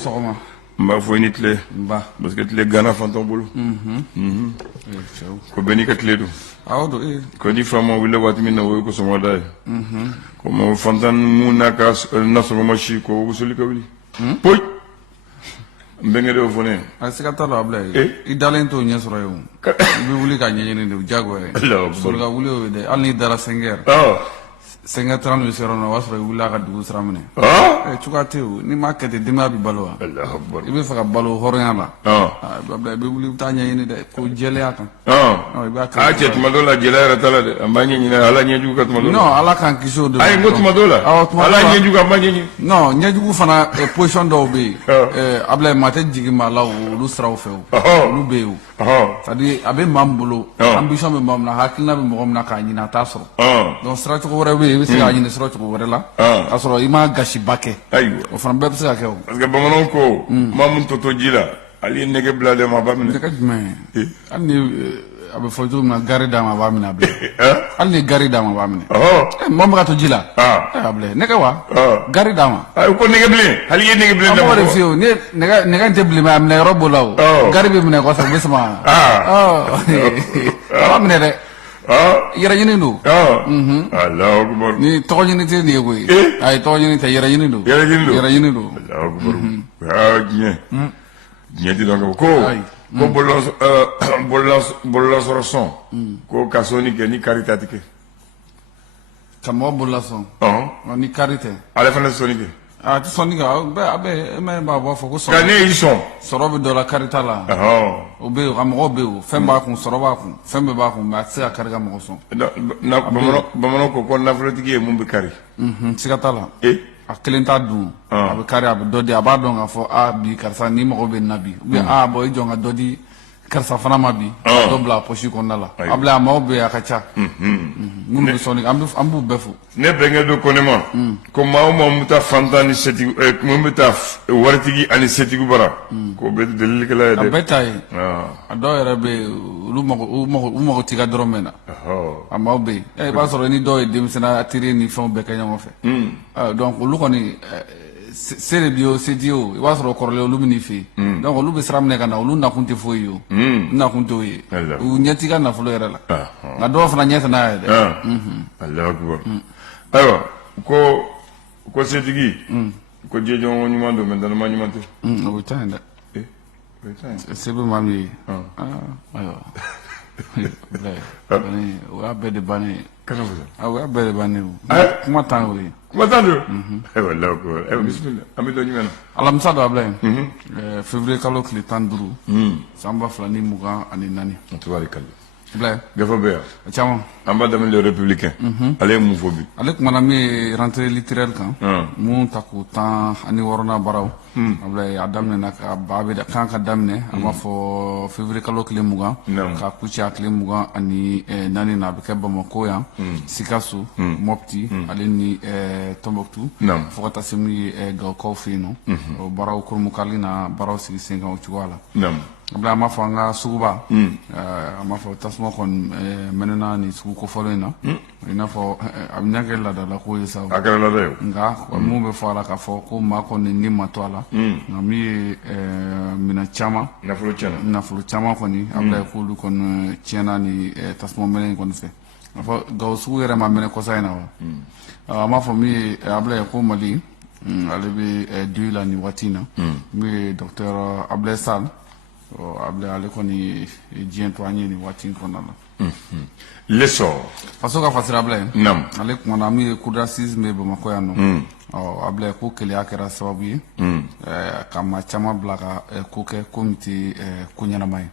sɔgɔma. N b'a fɔ i ni tile. Nba. Parce que tile gana fantɔn bolo. Ko bɛɛ n'i ka tile don. Awɔ don ko ni fa ma wuli waati min na o ye ko sɔgɔmada ye. Ko fantan mun n'a ka nasɔngɔ si ko wusuli ka wuli. Poyi. N bɛnkɛ de y'o fɔ ne ye. A siga t'a la Abulaye. I dalen t'o ɲɛ sɔrɔ ye o. I bɛ wuli ka ɲɛɲini de o diyagoya ye. Sɔrɔ ka wuli o ye dɛ hali n'i dara 5 heures. 5h30 bɛ se yɔrɔ min na o b'a sɔrɔ i wulila ka dugu sira minɛ. Cogoya tɛ o n'i m'a kɛ ten denbaya bɛ balo wa. I bɛ fɛ ka balo hɔrɔnya la. Abulaye i bɛ wuli i bɛ taa ɲɛɲini dɛ ko jɛlenya kan. I b'a kɛ. Cɛ tuma dɔw la jɛlenya yɛrɛ t'a la dɛ an b'a ɲɛɲini ala ɲɛjugu ka tuma dɔw la. Non ala k'an kisi o de ma. Ayi n ko tuma dɔw la. Ala ɲɛjugu an b'a ɲɛɲini. Non ɲɛjugu fana position dɔw bɛ yen. Abulaye maa tɛ jigin maa la olu siraw fɛ o. Olu bɛ yen o. C'est-à-dire a bɛ maa min bolo. Ambition bɛ maa min na hakilina bɛ mɔgɔ min na k'a ɲini a t'a sɔrɔ. Donc sira cogo wɛrɛ bɛ yen i bɛ se k'a ɲini sira cogo wɛrɛ la. K'a sɔrɔ i ma gasiba kɛ. Ayiwa. O fana bɛɛ bɛ se ka kɛ o. Parce que bamananw ko maa min tɔtɔ ji la hali nɛgɛ bila dɛ ma b'a minɛ. Nɛgɛ jumɛn hali ni a bɛ fɔ cogo min na gari d'a ma a b'a minɛ a bilen. Hali ni gari d'a ma a b'a minɛ. Mɔgɔ min ka to ji la. Abulaye nɛgɛ wa. Gari d'a ma. Ko nɛgɛ bilen hali i ye nɛgɛ bilen d'a ma. A b'o de f'i ye o ni nɛgɛ in tɛ bilen mɛ a minɛ yɔrɔ b'o la o. Gari bɛ minɛ kɔfɛ u bɛ sama. A b'a minɛ dɛ. Yɛrɛ ɲini don. Alahu akibaru. Ni tɔgɔ ɲini tɛ nin ye koyi. Ayi tɔgɔ ɲini tɛ yɛrɛ ɲini don. Yɛrɛ ɲini don. Yɛrɛ ɲini don. Alahu akibaru. Diɲɛ. Diɲɛ ti dɔn ko bololasɔrɔ sɔn ko ka sɔnni kɛ ni kari ta ti kɛ. Ka mɔgɔ bolola sɔn. Ni kari tɛ. Ale fana sɔnni kɛ. A tɛ sɔnni kɛ a bɛ e ma b'a fɔ ko sɔrɔ. Nka ne y'i sɔn. Sɔrɔ bɛ dɔ la kari t'a la. O bɛ yen a mɔgɔ bɛ yen fɛn b'a kun sɔrɔ b'a kun fɛn bɛɛ b'a kun mɛ a tɛ se ka kari ka mɔgɔ sɔn. Bamananw ko nafolotigi ye mun bɛ kari. Siga t'a la. A kelen t'a dun a bɛ kari a bɛ dɔ di a b'a dɔn k'a fɔ bi karisa ni mago bɛ na bi ou bien bɔn i jɔn ka dɔ di karisa fana ma bi dɔ bila a poche kɔnɔna la Abulaye a mago bɛ a ka ca minnu bɛ sɔnni an b'u bɛɛ fo. Ne bɛnkɛ dɔ ko ne ma ko maa o maa mun bɛ taa fantan ni setigi mun bɛ taa waritigi ani setigi bara k'o bɛ delilikɛla ye dɛ. A bɛɛ ta ye a dɔw yɛrɛ bɛ yen u mago t'i ka dɔrɔn mɛn na a mago bɛ yen i b'a sɔrɔ ni dɔw ye denmisɛnninya teri ni fɛnw bɛɛ kɛ ɲɔgɔn fɛ donc olu kɔni se de bi o se t'i ye o i b'a sɔrɔ kɔrɔlen olu bɛ n'i fɛ yen donc olu bɛ sira minɛ ka na olu nakun tɛ foyi ye o nakun t'o ye u ɲɛ t'i ka nafolo yɛrɛ la nka dɔw fana ɲɛ tɛ n'a ye dɛ. Alahu akibaru. Ayiwa ko setigi ko jɛɲɔgɔn ɲuman don mɛ danama ɲuman tɛ. O bɛ taa yen dɛ se bɛ maa min ye ayiwa o y'a bɛɛ de bannen ye. O y'a bɛɛ de bannen o kuma t'an y'o ye. Kuma t'an don. Ayiwa Alahu akibaru ayiwa bisimila an bɛ dɔ jumɛn na. Alamisa don Abulaye février kalo tile 15 san 2024. Tubarikala. Abulaye gafe bɛ yan. A caman. An b'a daminɛ le républicain ale ye mun fɔ bi. Ale kumana min ye rentrée littéraire kan mun ta k'o 16nan baaraw Abulaye a daminɛna ka ba bɛ kan ka daminɛ an b'a fɔ février kalo tile 20 ka kucɛ a tile 24 na a bɛ kɛ Bamako yan Sikaso Mopti ale ni Tombouctou fo ka taa se min ye Gawokaw fɛ yen nɔ o baaraw kurumukali na baaraw sigi sen kan o cogoya la. Abulaye an b'a fɔ an ka suguba an b'a fɔ tasuma kɔni mɛnɛna nin sugu kofɔlen in na i n'a fɔ a bɛ ɲɛ kɛ laadala ko ye sa. A kɛra laada ye. Nka mun bɛ fɔ a la k'a fɔ ko maa kɔni ni ma to a la nka min ye minɛn caman nafolo caman kɔni Abulaye k'olu kɔni tiɲɛna ni tasuma mɛnɛ in kɔni fɛ a fɔ Gawusugu yɛrɛ ma mɛnɛ kɔsa in na wa an b'a fɔ min ye Abulaye ko Mali ale bɛ deuil la nin waati in na min ye docteur Abulaye Sall Abulaye ale kɔni diɲɛ to an ye nin waati in kɔnɔna la. Leçon. Faso ka fasira Abulaye. Ale kumana min ye cour d'assises bɛ Bamako yan nɔ. Abulaye ko keleya kɛra sababu ye ka maa caman bila ka ko kɛ ko min tɛ ko ɲɛnama ye.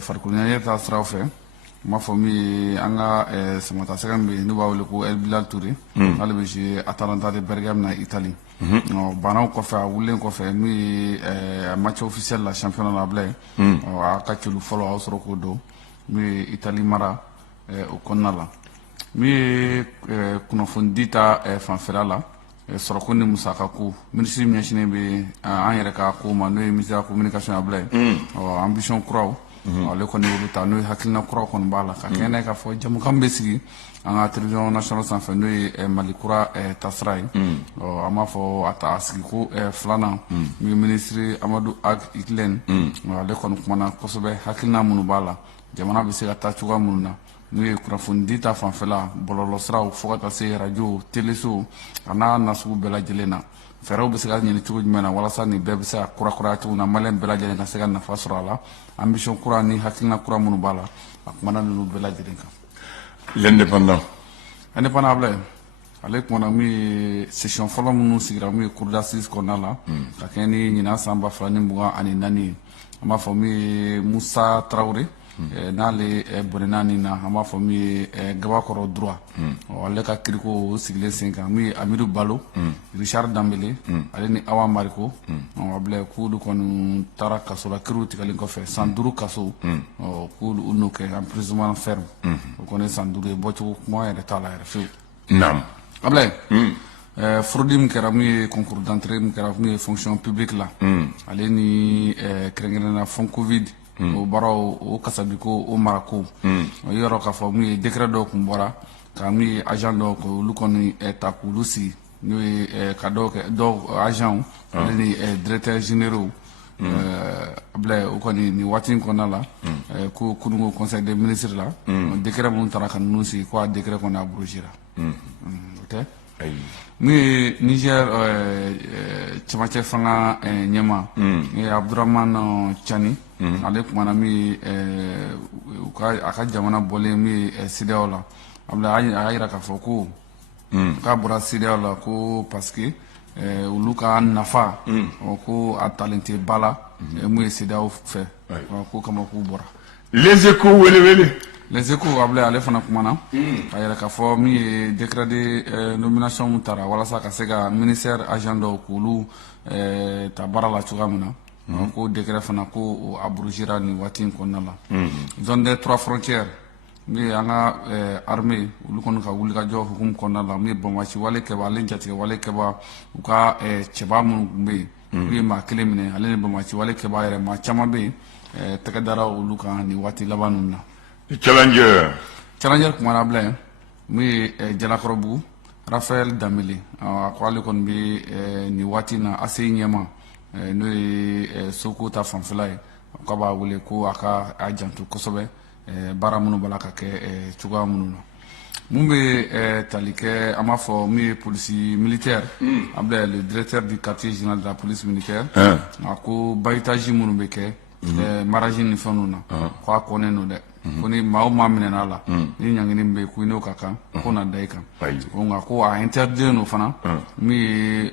Farikolo ɲɛnajɛ ta siraw fɛ n b'a fɔ min ye an ka samata sɛgɛ min bɛ yen n'u b'a wele ko El Bilal Touré ale bɛ jouer Atalanta de Bergame na Italie. Banaw kɔfɛ a wulilen kɔfɛ min ye match officiel la championnat la Abulaye a ka celu fɔlɔ a y'o sɔrɔ k'o don min ye Italie mara o kɔnɔna la min ye kunnafoni di ta fanfɛla la sɔrɔko ni musaka ko minisiri min ɲɛsinnen bɛ an yɛrɛ ka ko ma n'o ye ministère de la communication Abulaye ambition kuraw ale kɔni olu ta n'o ye hakilina kura kɔni b'a la ka kɛ n'a ye k'a fɔ jamukan bɛ sigi an ka télévision nationale sanfɛ n'o ye Mali kura taasira ye an b'a fɔ a sigi ko filanan min ye ministre Amadu Ag Iklén ale kɔni kumana kosɛbɛ hakilina minnu b'a la jamana bɛ se ka taa cogoya minnu na n'o ye kunnafoni di ta fanfɛla bɔlɔlɔsiraw fo ka taa se radio teleso a n'a nasugu bɛɛ lajɛlen na fɛɛrɛw bɛ se ka ɲini cogo jumɛn na walasa nin bɛɛ bɛ se ka kurakuraya cogo na maliyɛn bɛɛ lajɛlen ka se ka nafa sɔrɔ a la ambition kura ni hakilina kura minnu b'a la a kumana ninnu bɛɛ lajɛlen kan. L'indépendant Ablaye ale kumana min ye session fɔlɔ minnu sigira min ye cour d'assises kɔnɔna la ka kɛ ni ɲinan san 2024 ye an b'a fɔ min ye Musa Tarawele n'ale bɔnɛna nin na an b'a fɔ min ye Gabakɔrɔ droit ale ka kiriko o sigilen sen kan min ye Amidu Balo Richard Dambele ale ni Awa Mariko Ablaye k'olu kɔni taara kaso la kiriw tigɛlen kɔfɛ san 5 kaso k'olu n'o kɛ emprisonnement ferme o kɔni ye san 5 ye bɔcogo kuma yɛrɛ t'a la yɛrɛ fewu. Naam. Ablaye fraude min kɛra min ye concours d'entrée min kɛra min ye fonction publique la ale ni kɛrɛnkɛrɛnnenya fond covid o baaraw o kasabiko o marako o yɔrɔ k'a fɔ min ye décret dɔw kun bɔra ka min ye agent dɔw ko olu kɔni ta k'olu sigi n'o ye ka dɔw kɛ dɔw agent ale ni directeur généraux Ablaye o kɔni nin waati in kɔnɔna la ko kununko conseil des ministres la décret minnu taara ka ninnu sigi ko a décret kɔni abrogera o tɛ min ye Niger cɛmancɛ fanga ɲɛma ye Abdurahmane Tiani ale kumana min a ka jamana bɔlen min ye CEDEAO la Ablaye a y'a yira k'a fɔ ko k'a bɔra CEDEAO la ko parce que olu ka nafa ko a talen tɛ ba la mun ye CEDEAO fɛ ko kama k'u bɔra. Les Échos wele Les Échos Ablaye ale fana kumana a yɛrɛ k'a fɔ min ye décret de nomination mun taara walasa ka se ka ministère agent dɔw k'olu ta baara la cogoya min na ko décret fana ko o abrogera nin waati in kɔnɔna la zone des 3 frontières min ye an ka armée olu kɔni ka wulikajɔ hukumu kɔnɔna la min ye bɔnbasi wale kɛba ale jatigɛ wale kɛba u ka cɛba minnu tun bɛ yen olu ye maa kelen minɛ ale ni bɔnbasi wale kɛba yɛrɛ maa caman bɛ yen tɛgɛ dara olu kan nin waati laban ninnu na. Challenger kumana Ablaye min ye Jalakɔrɔbugu Raphaël Dambele a ko ale kɔni bɛ nin waati na ACI ɲɛma n'o ye Soko ta fanfɛla ye k'a b'a wele ko a ka a janto kosɛbɛ baara minnu b'a la ka kɛ cogoya minnu na mun bɛ tali kɛ an b'a fɔ min ye polisi militaire Ablaye le directeur du quartier général de la police militaire a ko bayitage minnu bɛ kɛ maraji ni fɛnw na ko a kɔnnen don dɛ ko ni maa o maa minɛna la ni ɲangini bɛ yen ko n'o ka kan ko na da i kan nka ko a interdit no fana min ye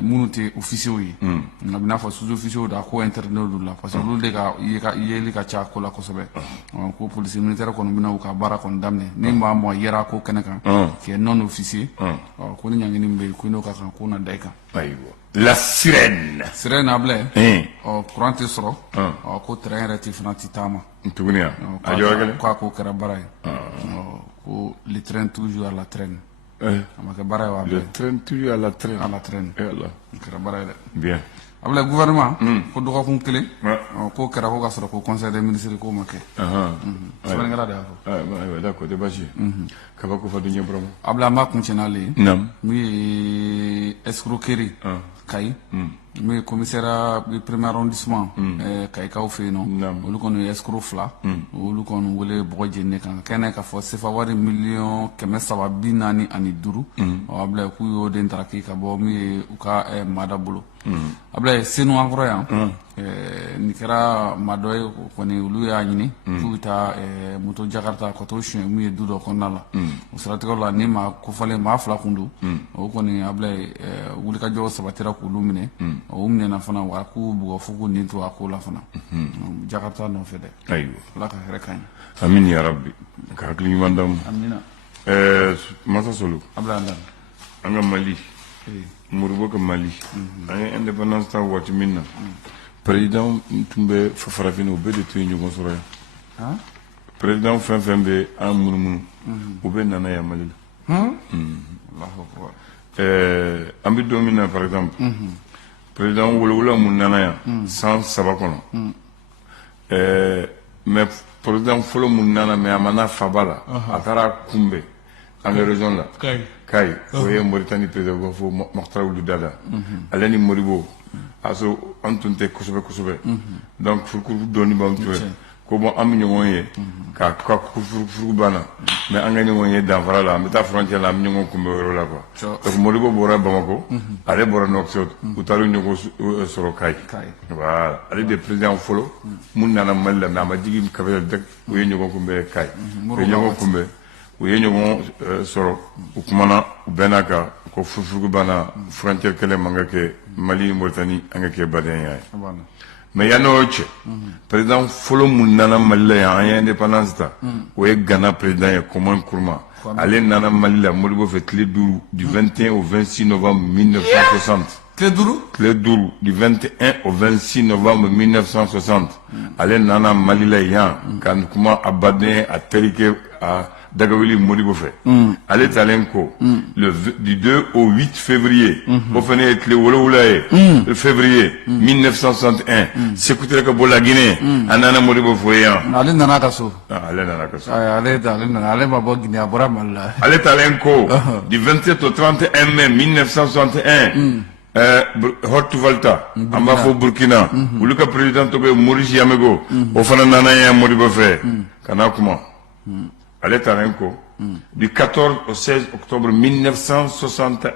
minnu tɛ officiers ye a bɛ n'a fɔ sous officiers da ko interdit do la parce que olu de ka yeli ka ca ko la kosɛbɛ ko polisi militaire kɔni bɛna u ka baara kɔni daminɛ ni maa mɔgɔ yera ko kɛnɛ kan kɛ non officier ko ni ɲangini bɛ yen ko n'o ka kan ko na da i kan. La sirène Ablaye courant tɛ sɔrɔ ko terrain yɛrɛ tɛ fana tɛ taama tuguni ko kɛra baara ye ko le train toujours à la traîne a ma kɛ baara ye le train toujours à la traîne kɛra baara ye dɛ. Bien Ablaye gouvernement ko dɔgɔkun kelen ko kɛra ko ka sɔrɔ ko conseil des ministres k'o ma kɛ sɛbɛnnikɛla de y'a fɔ d'accord tɛ baasi ye kabako fɔ duɲɛ bɔrɔma Ablaye an b'a kuncɛ n'ale ye min ye escroquerie Kayi min ye commissariat premier arrondissement Kayikaw fɛ yen nɔ olu kɔni ye escroc 2 olu kɔni wele bɔgɔ jeninen kan ka kɛnɛ k'a fɔ sefa wari miliyɔn 345 Ablaye k'u y'o de ntaraki ka bɔ min ye u ka maada bolo Ablaye senu an kɔrɔ yan nin kɛra maa dɔ ye kɔni olu y'a ɲini k'u bɛ taa moto jakarta ka t'o suɲɛ min ye du dɔ kɔnɔna la o siratigɛw la ni maa kofɔlen maa 2 kun don o kɔni Ablaye wulikajɔ sabatira k'olu minɛ o minɛna fana wa k'u bugɔ fo k'u nin to a ko la fana jakarta nɔfɛ dɛ Ala ka hɛrɛ k'an ye amin ya rabbi ka hakili ɲuman d'an ma amina Masa Solo Ablaye an ka Mali Moribo ka Mali an ye indépendance ta waati min na président tun bɛ farafinna o bɛɛ de tun ye ɲɔgɔn sɔrɔ yan président fɛn fɛn bɛ an munumunu o bɛ nana yan Mali la an bɛ don min na par exemple président wolowula mun nana yan san 3 kɔnɔ mais président folo mun nana mais amana fabala atara kumbe en région là kai oye Mauritanie président go fo Mokhtar Ould Dada alani Moribo aso antunte kosobe donc furku doni bam tuwe ko bon am ñongo ye ka furku bana mais anga ñongo ye dans voilà la meta frontière la am ñongo kumbe woro la quoi donc Moribo bora Bamako ale bora Nouakchott utaru ñongo soro kai voilà ale de président folo mun nana malla na ma jigi kabel dek oye ñongo kumbe kai ñongo kumbe oye ñongo soro ukumana benaka ko furku bana frontière kele manga ke Mali Mauritanie anga ke baden yaay mais yanoche président folo mun nana Mali ya en indépendance ta oye Ghana président ya comment Nkrumah ale nana Mali la Modibo fait clé douru du 21 au 26 novembre 1960 clé douru du 21 au 26 novembre 1960 ale nana Mali la ya kan kuma abaden a terike a Dagawili Modibo fait. Allez Talenko, du 2 au 8 février, au fenêtre le Woloulaye, le février 1961, s'écouter que pour la Guinée, Anana Modibo Foyan. Allez Nanakaso. Allez Nanakaso. Allez Babo Guinée, Aboramal. Allez Talenko, du 27 au 31 mai 1961. Hortu Volta, Ambafo Burkina, ou le président Togo Maurice Yamego, au Fananana Modibo fait. Kanakuma. Allez Tarenko, du 14 au 16 octobre 1961,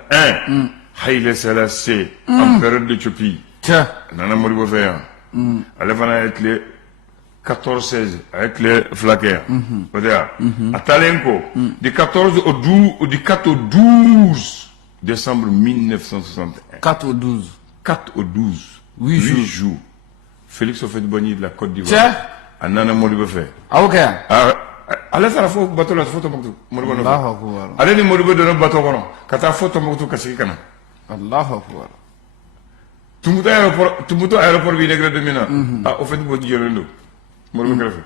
Haïlé Selassie, empereur d'Éthiopie. Nana Modibo Féan. Allez Fana avec les 14-16, avec les flaqueurs. À Talenko, du 14 au 12, ou du 4 au 12 décembre 1961. 4 au 12. 4 au 12. 8 jours. Félix Houphouët-Boigny de la Côte d'Ivoire. À Nana Modibo Féan. Ah, ok. Allez faire la bateau la photo Tombouctou. Allez ni Modibo de notre bateau kono. Kata photo Tombouctou kasiki kana. Allahu Akbar. Tombouctou aéroport bi negre de Mina. Ah au fait bo jëlendo. Modibo greffe.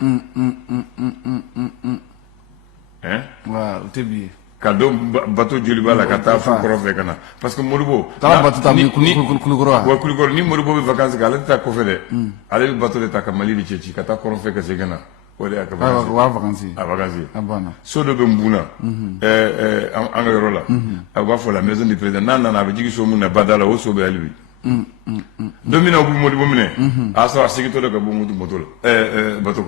Hein? Wa tebi. Kado bateau joli bala kata fu koro fe kana. Parce que Modibo ta bateau ta mi kulikoro. Wa kulikoro ni Modibo be vacances gala ta ko fede. Allez bateau de ta kamali di ceci kata koro fe kasiki kana. Vacances. So de Bembuna, Angarola, avoir fait la maison du président, Nana avait dit que son n'a pas dans la hausse au lui. Domino Modibo, à sa sécurité de Gabon Moto,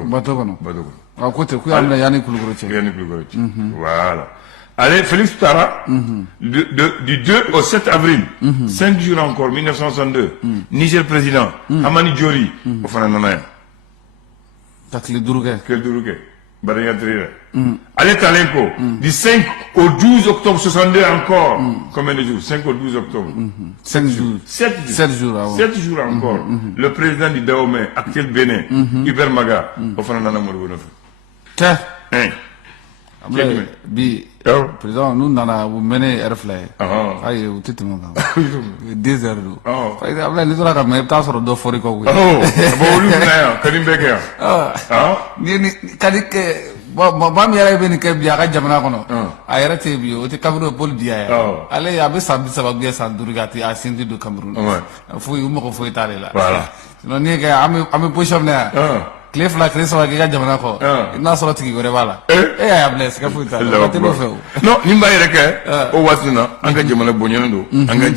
Batokono. À côté, Yannick voilà. Allez, Félix Tara, du 2 au 7 avril, 5 jours encore, 1962, Niger président, Hamani Diori, au Fananana. Quel Duruke. Allez Talenko, du 5 au 12 octobre 62 encore. Combien de jours? 5 au 12 octobre. 5 jours. 7 jours. 7 jours encore. Le président du Dahomey, actuel Bénin, Hubert Maga, au Fananana Modibo. Tiens. Bi, président, nous n'avons mené Airfly. Aïe, vous êtes mon gars. 10 heures. Par exemple, nous avons même temps sur le dos forico. Oh, bon, nous n'avons pas de Kadi ke bam yara be ni ke biya ka jamana kono a yara te biyo o te Cameroun bol biya ale ya be sabbi sababu sa durgati a sindi do Cameroun fo yumo ko fo tale la voilà no ni ke ame position na clé fla clé so ga jamana ko na so tigi gore bala ya bless ka fo tale te bo fe no ni mbaye rek o wasina anga jamana bonyondo anga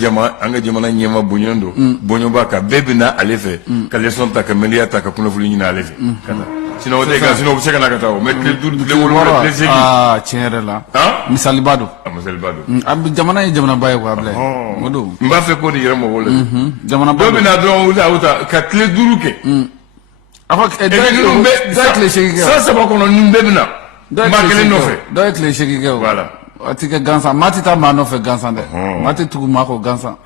jamana nyema bonyondo bonyo baka bebina alefe ka leson ta ka melia ta ka kuno fuli ni na alefe sinon sinon vous savez mais tiens là misali bado ab jamana e jamana baye ko able modo mba fe ko ni yero mo wala jamana bado na don uta ka clé duruke afa da clé sheki ça ba ko no nimbebna mba kele no fe da clé sheki voilà atika gansa matita ma no fe gansa de mati tugu ma ko gansa